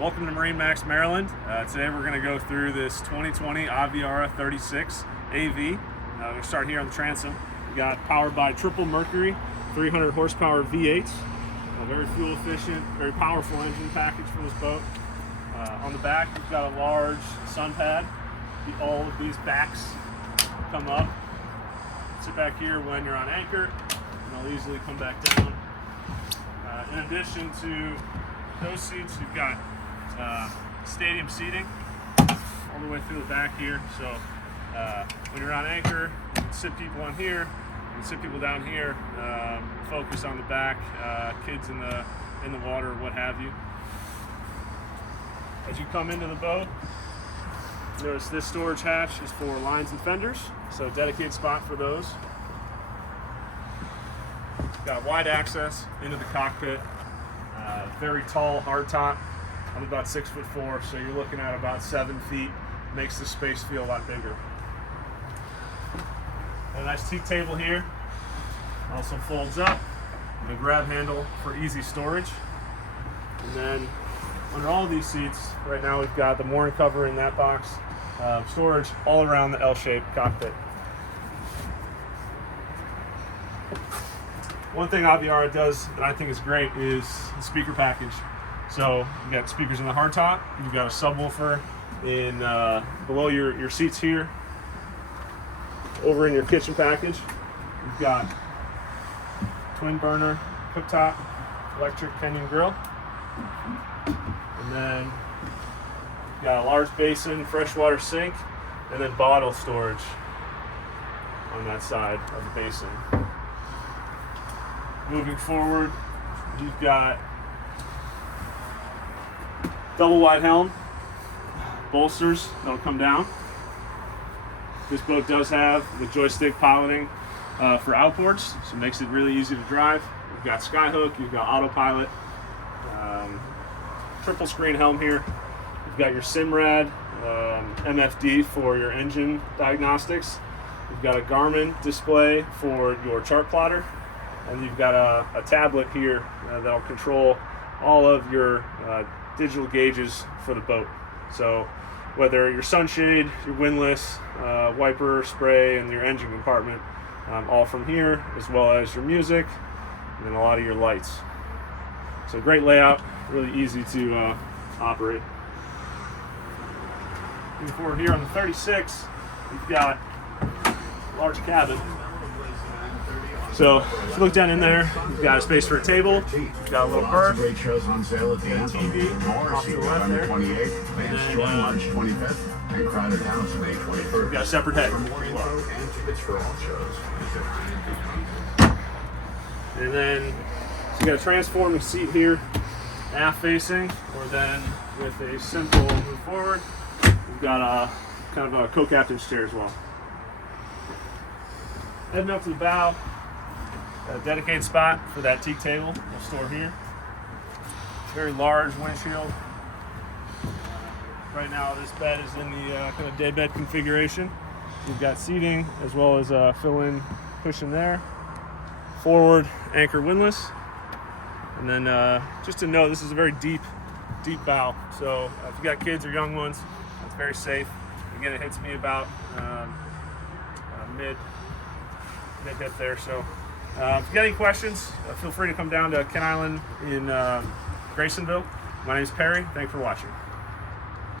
Welcome to MarineMax Maryland. Today we're going to go through this 2020 Aviara 36 AV. We're going to start here on the transom. We got powered by triple Mercury, 300 horsepower V8s. A very fuel efficient, very powerful engine package for this boat. On the back, we've got a large sun pad. All of these backs come up. Sit back here when you're on anchor, and they'll easily come back down. In addition to those seats, you've got stadium seating all the way through the back here. So when you're on anchor, you can sit people on here, you can sit people down here, focus on the back, kids in the water, what have you. As you come into the boat, notice this storage hatch is for lines and fenders, so dedicated spot for those. Got wide access into the cockpit. Very tall hardtop. I'm about 6'4", so you're looking at about 7 feet. Makes the space feel a lot bigger. A nice teak table here. Also folds up. And a grab handle for easy storage. And then under all of these seats, right now we've got the mooring cover in that box. Storage all around the L-shaped cockpit. One thing Aviara does that I think is great is the speaker package. So you've got speakers in the hardtop, you've got a subwoofer in below your seats here. Over in your kitchen package, you've got twin burner cooktop, electric Kenyan grill. And then you've got a large basin, freshwater sink, and then bottle storage on that side of the basin. Moving forward, you've got double wide helm, bolsters that'll come down. This boat does have the joystick piloting for outboards, so it makes it really easy to drive. You've got skyhook, you've got autopilot, triple screen helm here. You've got your SIMRAD, MFD for your engine diagnostics. You've got a Garmin display for your chart plotter. And you've got a tablet here that'll control all of your digital gauges for the boat. So whether your sunshade, your windlass, wiper, spray, and your engine compartment, all from here, as well as your music, and then a lot of your lights. So great layout, really easy to operate. Moving forward here on the 36, we've got a large cabin. So if you look down in there, you've got a space for a table, you've got a little berth, a TV off to the left there, and you've got a separate head. And then you got a transforming seat here, aft facing, or then with a simple move forward, you've got a kind of a co-captain's chair as well. Heading up to the bow. A dedicated spot for that teak table we'll store here. Very large windshield. Right now this bed is in the kind of day bed configuration. We've got seating as well as a fill-in cushion there. Forward anchor windlass. And then just to note, this is a very deep bow. So if you got kids or young ones, it's very safe. Again, it hits me about mid hip there. So if you got any questions, feel free to come down to Kent Island in Graysonville. My name is Perry. Thanks for watching.